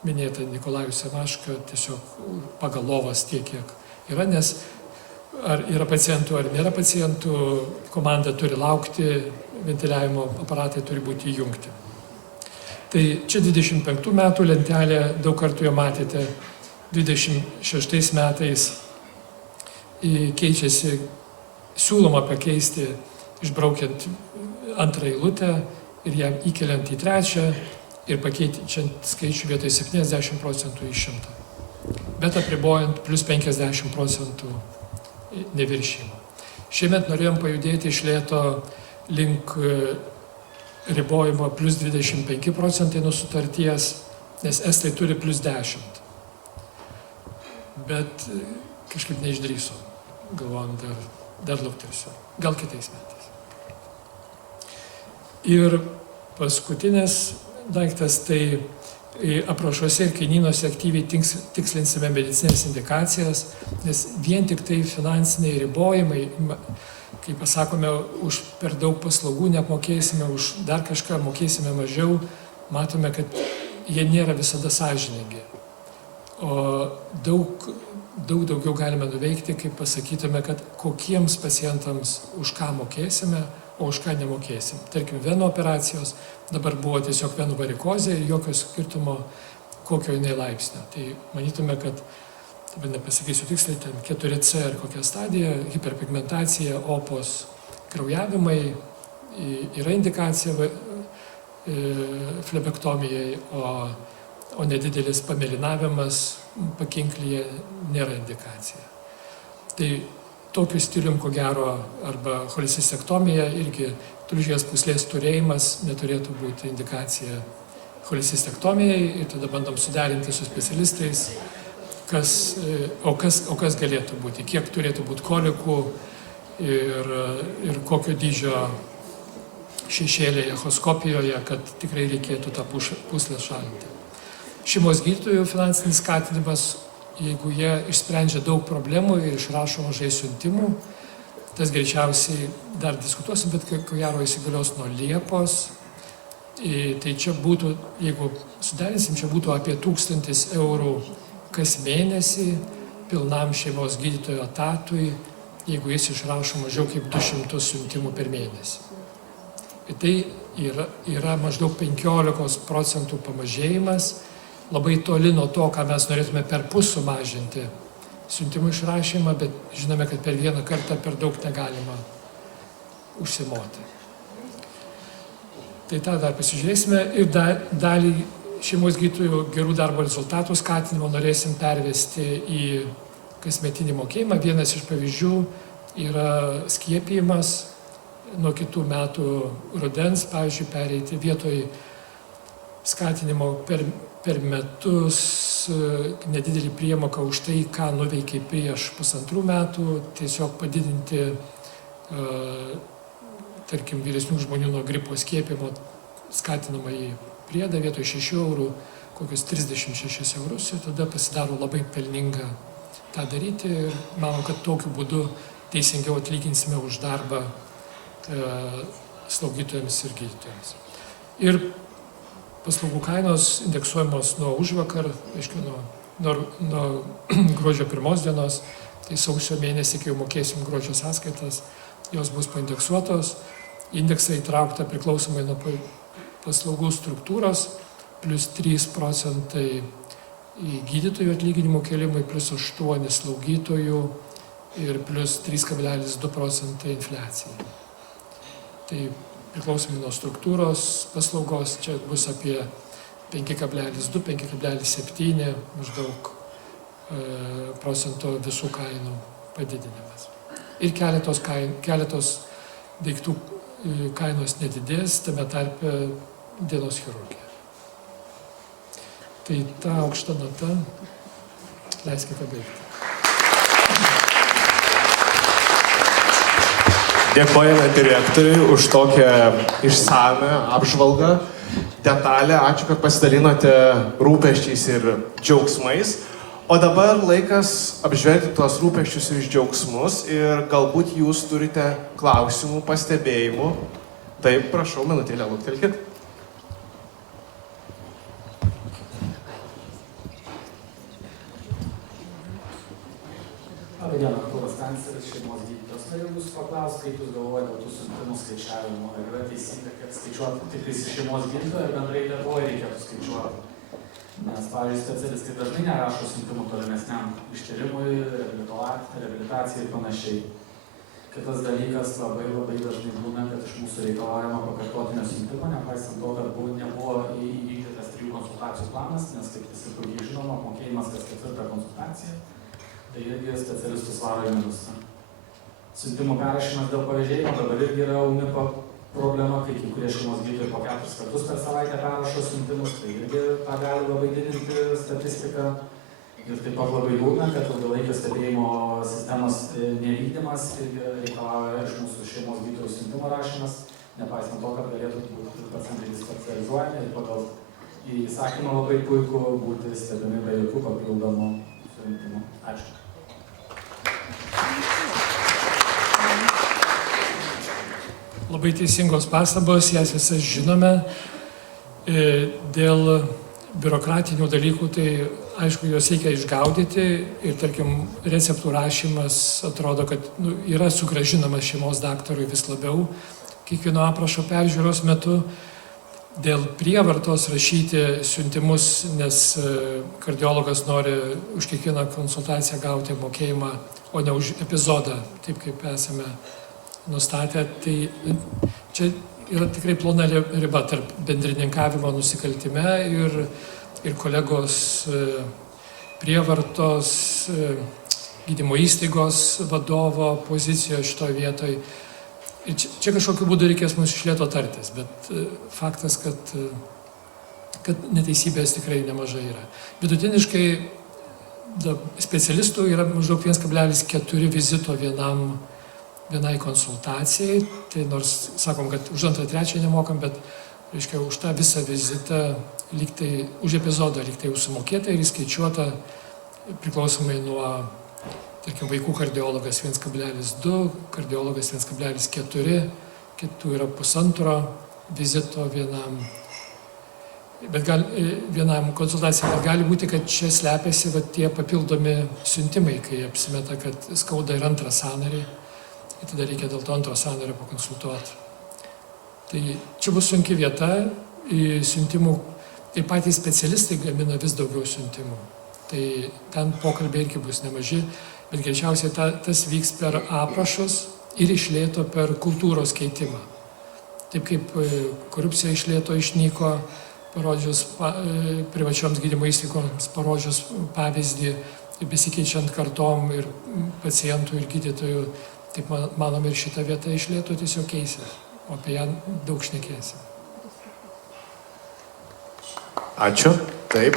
minėta Nikolajų Semašką, tiesiog pagal lovas tiek, kiek yra, nes ar yra pacientų, ar nėra pacientų, komanda turi laukti, ventiliavimo aparatai turi būti įjungti. Tai čia 25 metų lentelė, daug kartų jo matėte, 26 metais keičiasi, siūloma pakeisti, išbraukiant antrą eilutę ir ją įkeliant į trečią, ir pakeičiant skaičių vietoj 70% į 100%, bet apribojant plus 50% neviršymą. Šiemet norėjom pajudėti iš lėto link ribojimo plus 25% nuo sutarties, nes estai turi plus 10%. Bet kažkaip neišdrįso, galvojom, dar luktelsiu, gal kitais metais. Ir paskutinis daiktas, tai aprašuose ir kainynuose aktyviai tikslinsime medicinės indikacijas, nes vien tik tai finansiniai ribojimai, kai pasakome, už per daug paslaugų neapmokėsime, už dar kažką mokėsime mažiau, matome, kad jie nėra visada sąžiningi. O daug daugiau galime nuveikti, kaip pasakytume, kad kokiems pacientams už ką mokėsime, o už ką nemokėsim. Tarkim, venų operacijos, dabar buvo tiesiog venų varikozė ir jokio skirtumo, kokio jinai laipsnio. Tai manytume, kad, dabar nepasakysiu tiksliai, ten 4C ar kokia stadija, hiperpigmentacija, opos kraujavimai, yra indikacija flebektomijai, o nedidelis pamelinavimas pakinklyje nėra indikacija. Tai tokiu stilium, ko gero, arba cholecystektomija, irgi tulžies pūslės turėjimas neturėtų būti indikacija cholecystektomijai ir tada bandom suderinti su specialistais, kas galėtų būti, kiek turėtų būti kolikų ir kokio dydžio šešėlėje, echoskopijoje, kad tikrai reikėtų tą pūslę šalinti. Šeimos gydytojų finansinis skatinimas, jeigu jie išsprendžia daug problemų ir išrašo mažai siuntimų, tas greičiausiai dar diskutuosim, bet ko gero įsigalios nuo Liepos. Tai čia būtų, jeigu suderinsim, čia būtų apie 1000 eurų kas mėnesį pilnam šeimos gydytojo etatui, jeigu jis išrašo mažiau kaip 200 siuntimų per mėnesį. Ir tai yra maždaug 15% pamažėjimas, labai toli nuo to, ką mes norėtume per pus sumažinti siuntimų išrašymą, bet žinome, kad per vieną kartą per daug negalima užsimoti. Tai tą dar pasižiūrėsime ir dalį šeimos gydytojų gerų darbo rezultatų skatinimo norėsim pervesti į kasmetinį mokėjimą. Vienas iš pavyzdžių yra skiepijimas nuo kitų metų rudens, pavyzdžiui, pereiti vietoj skatinimo per metus nedidelį priemoką už tai, ką nuveikiai prieš 1,5 metų, tiesiog padidinti, tarkim, vyresnių žmonių nuo gripo skiepimo skatinamą į priedą vietoj 6 eurų, kokius 36 eurus, ir tada pasidaro labai pelninga tą daryti ir manau, kad tokiu būdu teisingiau atlyginsime už darbą slaugytojams ir gydytojams. Ir paslaugų kainos indeksuojamos nuo užvakar, aiškiai, nuo gruodžio 1 dienos, tai sausio mėnesį, kai jau mokėsim gruodžio sąskaitas, jos bus paindeksuotos, indeksai įtraukta priklausomai nuo paslaugų struktūros, plus 3% į gydytojų atlyginimų kėlimui, plus 8 slaugytojų ir plus 3,2% infliacijai. Tai priklausomai nuo struktūros paslaugos, čia bus apie 5,2–5,7 maždaug procento visų kainų padidinimas. Ir keletos daiktų kainos nedidės, tame tarpe dienos chirurgija. Tai ta aukšta nata, leiskite baigti. Dėkojame direktoriui už tokią išsamią apžvalgą, detalę. Ačiū, kad pasidalinote rūpesčiais ir džiaugsmais. O dabar laikas apžvelgti tuos rūpesčius ir džiaugsmus ir galbūt jūs turite klausimų, pastebėjimų. Taip, prašau, minutėlę luktelkit. Labadiena, Artūras Kancleris, šeimos gydytojas. Norėjau jūsų paklausti, kaip jūs galvojate dėl tų siuntimų skaičiavimo. Ar yra teisinga, kad skaičiuoti tik šeimos gydytoją, ar bendrai Lietuvoje reikėtų skaičiuoti? Nes, pavyzdžiui, specialistai dažnai nerašo siuntimų tolimesniam ištyrimui, reabilitacijai ir panašiai. Kitas dalykas, labai dažnai būna, kad iš mūsų reikalaujama pakartotinio siuntimo, nepaisant to, kad nebuvo įvykdytas 3 konsultacijų planas, nes, kaip visi puikiai žinoma, mokėjimas kas 4 konsultacija. Tai irgi specialistus varo į minusą. Siuntimų perrašymas dėl pavėžėjimo dabar irgi yra ūmi problema, kai kurie šeimos gydytojai po 4 kartus per savaitę perrašo siuntimus, tai irgi tą gali labai didinti statistiką. Ir taip pat labai liūdna, kad ilgalaikio stebėjimo sistemos nevykdymas irgi reikalauja iš mūsų šeimos gydytojų siuntimo rašymas, nepaisant to, kad galėtų būti pacientai specializuojami ir pagal įsakymą labai puiku būti stebimi be jokių papildomų siuntimų. Ačiū. Labai teisingos pastabos, jas visas žinome. Dėl biurokratinių dalykų, tai aišku, juos reikia išgaudyti ir, tarkim, receptų rašymas atrodo, kad yra sugrąžinamas šeimos daktarui vis labiau kiekvieno aprašo peržiūros metu. Dėl prievartos rašyti siuntimus, nes kardiologas nori už kiekvieną konsultaciją gauti mokėjimą, o ne už epizodą, taip kaip esame nustatę. Tai čia yra tikrai plona riba tarp bendrininkavimo nusikaltime ir kolegos prievartos gydymo įstaigos vadovo pozicijoje šitoje vietoje. Ir čia kažkokiu būdu reikės mums iš lėto tartis, bet faktas, kad neteisybės tikrai nemažai yra. Vidutiniškai specialistų yra maždaug 1,4 vizito vienai konsultacijai, tai nors sakom, kad už 2–3 nemokam, bet reiškia, už tą visą vizitą, lygtai, už epizodą lygtai jau sumokėta ir įskaičiuota priklausomai nuo, tarkim, vaikų kardiologas 1,2, kardiologas 1,4, kitų yra 1,5 vizito vienam konsultacijai. Bet gali būti, kad čia slepiasi tie papildomi siuntimai, kai apsimeta, kad skauda ir antrą sąnarį, ir tada reikia dėl to antro sąnario pakonsultuoti. Tai čia bus sunki vieta siuntimų, tai patys specialistai gamina vis daugiau siuntimų. Tai ten pokalbiai irgi bus nemaži, bet greičiausiai tas vyks per aprašus ir iš lėto per kultūros keitimą. Taip kaip korupcija iš lėto išnyko, parodžius privačioms gydymo įstaigoms, parodžius pavyzdį besikeičiant kartom ir pacientų, ir gydytojų, taip manom ir šitą vietą išlėtų tiesiog keisis, o apie ją daug šnekėsim. Ačiū. Taip.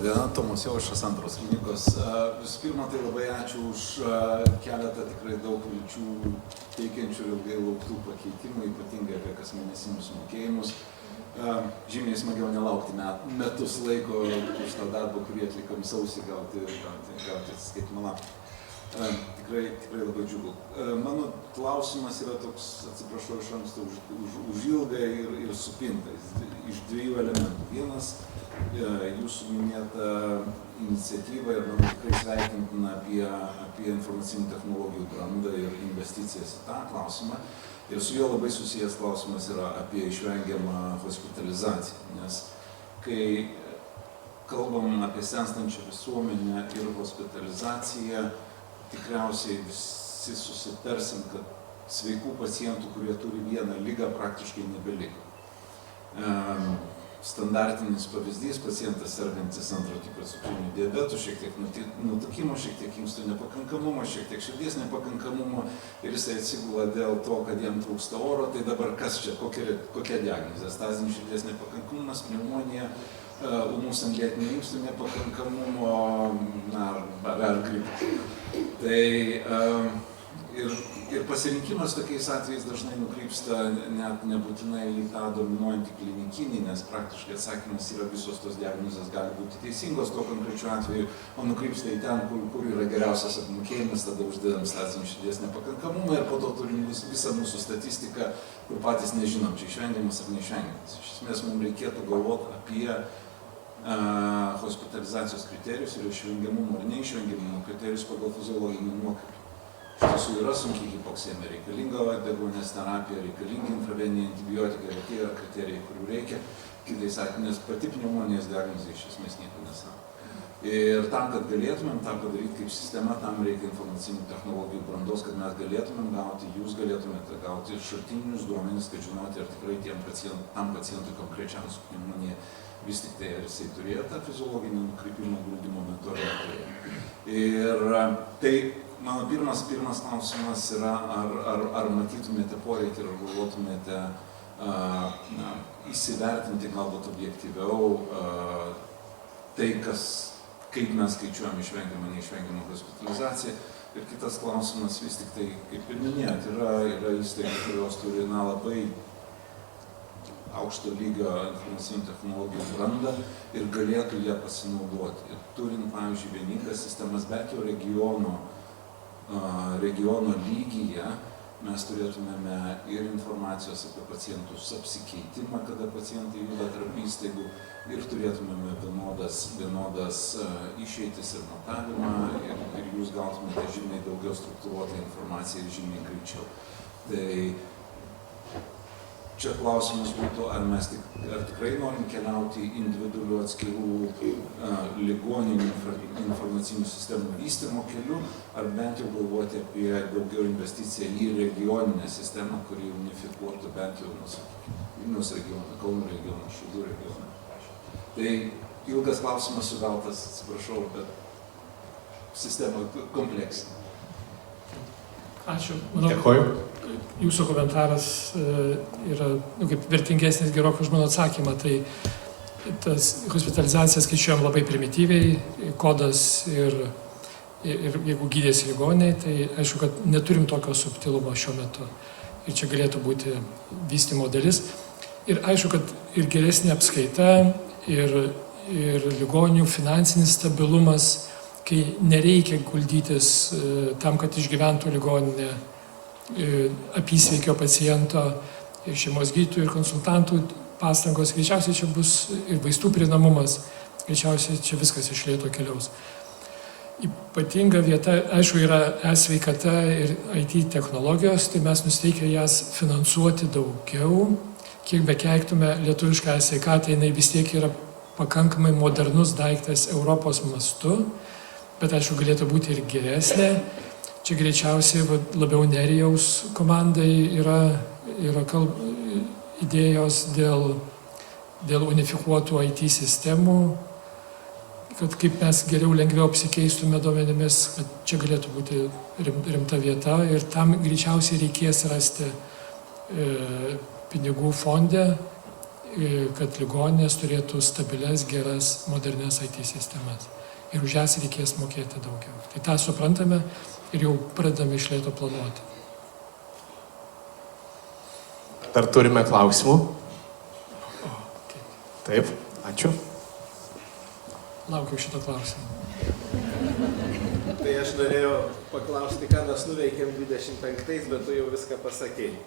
Diena, Tomas Jaušas, Antros klinikos. Visų pirma, tai labai ačiū už keletą tikrai daug vilčių teikiančių ir ilgai lauktų pakeitimų, ypatingai apie kasmėnesinius mokėjimus. Žymiai smagiau nelaukti metus laiko už tą darbą, kurį atlikom sausį, gauti atsiskaitymą lapą. Tikrai labai džiugu. Mano klausimas yra toks, atsiprašau iš anksto, už ilgą ir supintą, iš dviejų elementų. Vienas, jūsų minėta iniciatyva ir manau tikrai sveikintina apie informacinių technologijų brandą ir investicijas į tą klausimą. Ir su juo labai susijęs klausimas yra apie išvengiamą hospitalizaciją. Nes kai kalbam apie senstančią visuomenę ir hospitalizaciją, tikriausiai visi susitarsim, kad sveikų pacientų, kurie turi vieną ligą, praktiškai nebeliko. Standartinis pavyzdys - pacientas sergantis antro tipo cukriniu diabetu, šiek tiek nutukimo, šiek tiek inkstų nepakankamumo, šiek tiek širdies nepakankamumo ir jisai atsigula dėl to, kad jam trūksta oro. Tai dabar kas čia, kokia diagnozė? Stazinis širdies nepakankamumas, pneumonija, ūmus ant lėtinio inkstų nepakankamumo ar gripas. Tai ir pasirinkimas tokiais atvejais dažnai nukrypsta net nebūtinai į tą dominuojantį klinikinį, nes praktiškai atsakymas yra visos tos diagnozės gali būti teisingos tuo konkrečiu atveju, o nukrypsta į ten, kur yra geriausias apmokėjimas, tada uždedam stazinį širdies nepakankamumą ir po to turim visą mūsų statistiką, kur patys nežinom, čia išvengiamas ar neišvengiamas. Iš esmės mums reikėtų galvoti apie hospitalizacijos kriterijus ir išvengiamumo ar neišvengiamumo kriterijus pagal fiziologinį nuokrypį. Iš tiesų yra sunkiai hipoksėmija, reikalinga deguonies terapija, reikalingi intraveniniai antibiotikai, ir tie yra kriterijai, kurių reikia. Kitais atvejais pati pneumonijos diagnozė iš esmės nieko nesako. Ir tam, kad galėtumėm tą padaryti kaip sistema, tam reikia informacinių technologijų brandos, kad mes galėtumėm gauti, jūs galėtumėte gauti šaltinius duomenis, kad žinoti, ar tikrai tam pacientui konkrečiam su pneumonija vis tik tai, ar jisai turėjo tą fiziologinį nukrypimą guldymo metu ar neturėjo. Ir tai mano pirmas klausimas yra, ar matytumėte poreikį, ar galvotumėte įsivertinti galbūt objektyviau tai, kaip mes skaičiuojam išvengiamą, neišvengiamą hospitalizaciją. Ir kitas klausimas vis tik tai, kaip ir minėjot, yra įstaigos, kurios turi labai aukšto lygio informacinių technologijų brandą ir galėtų ją pasinaudoti. Ir turint, pavyzdžiui, vieningas sistemas, bet jau regiono lygyje, mes turėtumėme ir informacijos apie pacientus apsikeitimą, kada pacientai juda tarp įstaigų, ir turėtumėme vienodas išeitis ir matavimą, ir jūs gautumėte žymiai daugiau struktūruotą informaciją ir žymiai greičiau. Tai čia klausimas būtų, ar tikrai norim keliauti individualių atskirų ligoninių informacinių sistemų vystymo keliu, ar bent jau galvoti apie daugiau investiciją į regioninę sistemą, kuri unifikuotų bent jau Vilniaus regioną, Kauno regioną, Šiaulių regioną. Tai ilgas klausimas sugautas, atsiprašau, bet sistema kompleksinė. Ačiū. Dėkoju. Jūsų komentaras yra kaip vertingesnis gerokai už mano atsakymą. Tai tas hospitalizaciją skaičiuojam labai primityviai, kodas ir jeigu gydėsi ligoniai, tai aišku, kad neturim tokio subtilumo šiuo metu. Ir čia galėtų būti vystymo dalis. Ir aišku, kad ir geresnė apskaita, ir ligonių finansinis stabilumas, kai nereikia guldytis tam, kad išgyventų ligoninė, apysveikio paciento, ir šeimos gydytojų, ir konsultantų pastangos, greičiausiai čia bus ir vaistų prieinamumas, greičiausiai čia viskas iš lėto keliaus. Ypatinga vieta, aišku, yra e-sveikata ir IT technologijos, tai mes nusiteikę jas finansuoti daugiau. Kiek bekeiktume lietuvišką e-sveikatą, jinai vis tiek yra pakankamai modernus daiktas Europos mastu, bet aišku, galėtų būti ir geresnė. Čia greičiausiai labiau Nerijaus komandai yra idėjos dėl dėl unifikuotų IT sistemų, kad kaip mes geriau lengviau apsikeistume duomenimis, kad čia galėtų būti rimta vieta ir tam greičiausiai reikės rasti pinigų fonde, kad ligoninės turėtų stabilias, geras, modernias IT sistemas. Ir už jas reikės mokėti daugiau. Tai tą suprantame ir jau pradedame iš lėto planuoti. Dar turime klausimų? Taip, ačiū. Laukiu šito klausimą. Tai aš norėjau paklausti, ką mes nuveikėm 25-ais, bet tu jau viską pasakėjai.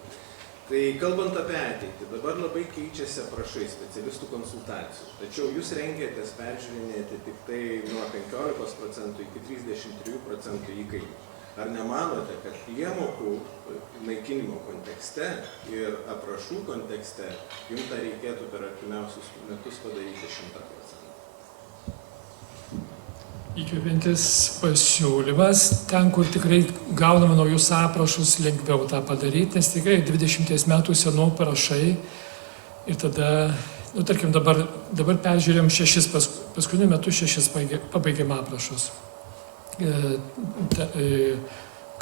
Tai kalbant apie ateitį, dabar labai keičiasi aprašai specialistų konsultacijų. Tačiau jūs rengėtės peržiūrinėti tik tai nuo 15% iki 33% įkainių. Ar nemanote, kad priemokų naikinimo kontekste ir aprašų kontekste jums tą reikėtų per artimiausius metus padaryti 100%? Įkvepiantis pasiūlymas, ten, kur tikrai gauname naujus aprašus, lengviau tą padaryti, nes tikrai 20 metų senų parašai ir tada, tarkim, dabar peržiūrėjom 6, paskutiniu metu 6 pabaigėm aprašus.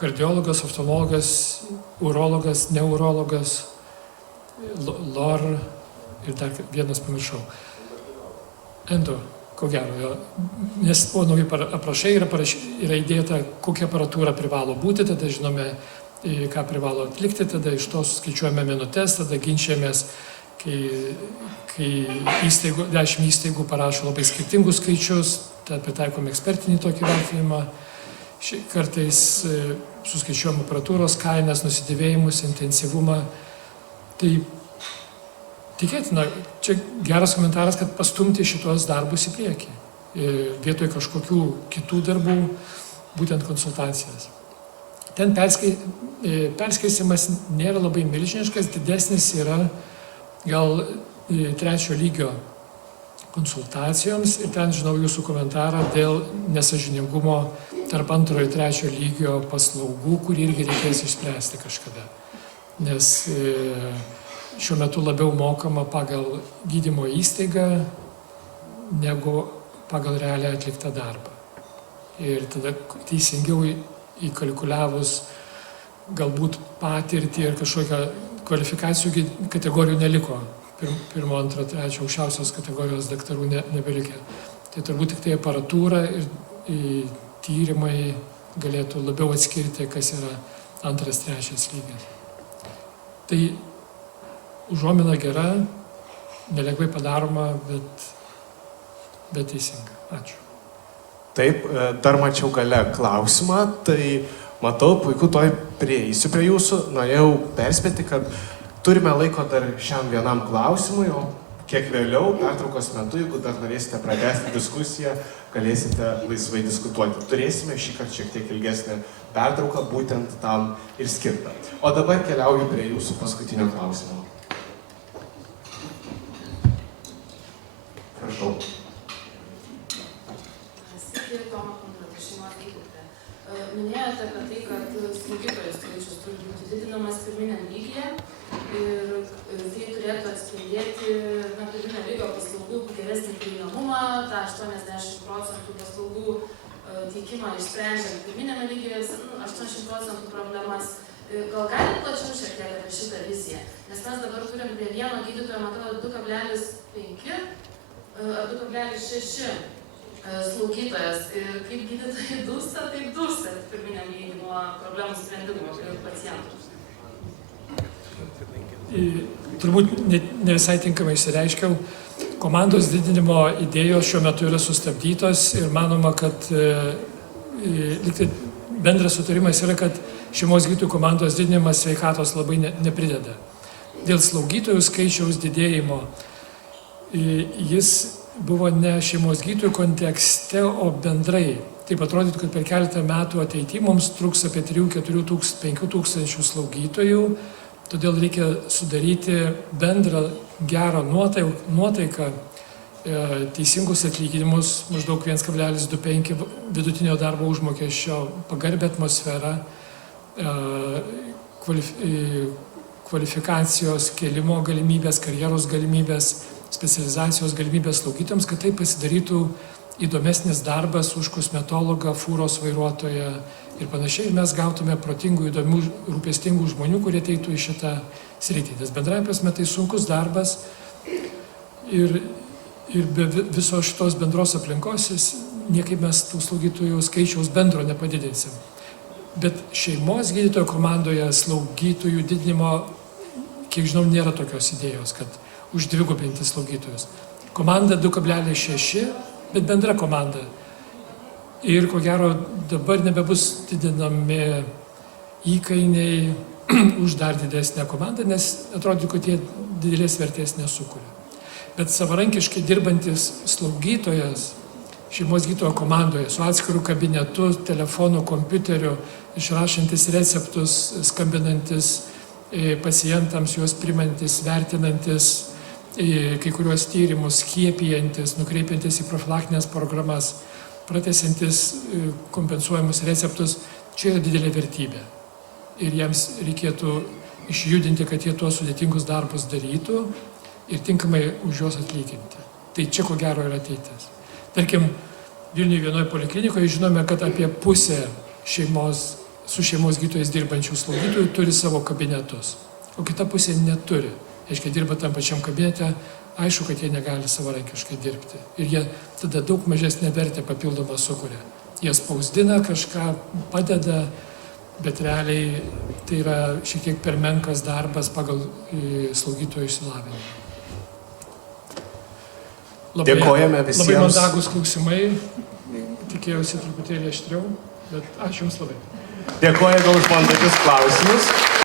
Kardiologas, oftalmologas, urologas, neurologas, LOR ir dar vienas pamiršau. Endo. Ko gero, nes po nauji aprašai yra įdėta, kokia aparatūra privalo būti, tada žinome, ką privalo atlikti, tada iš to skaičiuojame minutes, tada ginčiamės, kai 10 įstaigų parašo labai skirtingus skaičius, tada pritaikome ekspertinį tokį vertinimą, kartais suskaičiuojam aparatūros kainas, nusidėvėjimus, intensyvumą. Tai tikėtina, čia geras komentaras, kad pastumti šitos darbus į priekį. Vietoj kažkokių kitų darbų, būtent konsultacijas. Ten perskirstimas nėra labai milžiniškas, didesnis yra gal 3 lygio konsultacijoms ir ten žinau jūsų komentarą dėl nesažiningumo tarp 2 ir 3 lygio paslaugų, kurį irgi reikės išspręsti kažkada. Nes šiuo metu labiau mokama pagal gydymo įstaigą negu pagal realiai atliktą darbą. Ir tada teisingiau įkalkuliavus galbūt patirtį ir kažkokią kvalifikacijų kategorijų neliko. 1, 2, 3 aukščiausios kategorijos daktarų nebelikė. Tai turbūt tik tai aparatūra ir tyrimai galėtų labiau atskirti, kas yra 2, 3 lygis. Tai užuomina gera, nelengvai padaroma, bet teisinga. Ačiū. Taip, dar mačiau gale klausimą, tai matau, puiku, toj prieisiu prie jūsų. Norėjau perspėti, kad turime laiko dar šiam vienam klausimui, o kiek vėliau, pertraukos metu, jeigu dar norėsite pratęsti diskusiją, galėsite laisvai diskutuoti. Turėsime šį kartą šiek tiek ilgesnę pertrauką, būtent tam ir skirtą. O dabar keliauju prie jūsų paskutinio klausimo. Prašau. Minėjote apie tai, kad slaugytojų skaičius turi būti didinamas pirminiam lygyje ir tai turėtų atspindėti pirminio lygio paslaugų geresnį prieinamumą, tą 80% paslaugų teikimą išsprendžiant pirminėme lygyje 80% problemas. Gal galit plačiau šiek tiek apie šitą viziją? Nes mes dabar turim prie vieno gydytojo, man atrodo, 2,5 ar 2,6 slaugytojas. Ir kaip gydytojai dūsta, taip dūsta pirminiam lygiui nuo problemų sprendimo pacientų. Turbūt ne visai tinkamai išsireiškiau. Komandos didinimo idėjos šiuo metu yra sustabdytos ir manoma, kad bendras sutarimas yra, kad šeimos gydytojų komandos didinimas sveikatos labai neprideda. Dėl slaugytojų skaičiaus didėjimo jis buvo ne šeimos gydytojų kontekste, o bendrai. Taip atrodytų, kad per keletą metų ateityje mums truks apie 3-4-5 tūkstančių slaugytojų, todėl reikia sudaryti bendrą gerą nuotaiką, teisingus atlyginimus, maždaug 1,25 vidutinio darbo užmokesčio, pagarbę atmosferą, kvalifikacijos kėlimo galimybės, karjeros galimybės specializacijos galimybės slaugytams, kad tai pasidarytų įdomesnis darbas už kosmetologą, fūros vairuotoją ir panašiai. Ir mes gautume protingų, įdomių, rūpestingų žmonių, kurie ateitų į šitą sritį. Nes bendrai prasme tai sunkus darbas ir be viso šitos bendros aplinkos niekaip mes tų slaugytojų skaičiaus bendro nepadidinsim. Bet šeimos gydytojo komandoje slaugytojų didinimo, kiek žinau, nėra tokios idėjos, kad uždvigubinti slaugytojus. Komanda 2,6, bet bendra komanda. Ir ko gero dabar nebebus didinami įkainiai už dar didesnę komandą, nes atrodo, kad jie didelės vertės nesukuria. Bet savarankiškai dirbantis slaugytojas šeimos gydytojo komandoje su atskiru kabinetu, telefonu, kompiuteriu, išrašantis receptus, skambinantis pacientams, juos primantis, vertinantis kai kuriuos tyrimus, skiepijantis, nukreipiantis į profilaktinės programas, pratęsiantis kompensuojamus receptus, čia yra didelė vertybė. Ir jiems reikėtų išjudinti, kad jie tuos sudėtingus darbus darytų ir tinkamai už juos atlyginti. Tai čia ko gero yra ateitis. Tarkim, Vilniuje vienoje poliklinikoje žinome, kad apie pusę su šeimos gydytojais dirbančių slaugytojų turi savo kabinetus, o kita pusė neturi. Aiškiai, dirba tam pačiam kabinete, aišku, kad jie negali savarankiškai dirbti. Ir jie tada daug mažesnę vertę papildomą sukuria. Jie spausdina kažką, padeda, bet realiai tai yra šiek tiek per menkas darbas pagal slaugytojų išsilavinimą. Dėkojame visiems. Labai mandagus klausimai, tikėjausi truputėlį aštriau, bet ačiū Jums labai. Dėkoju už mandagius klausimus.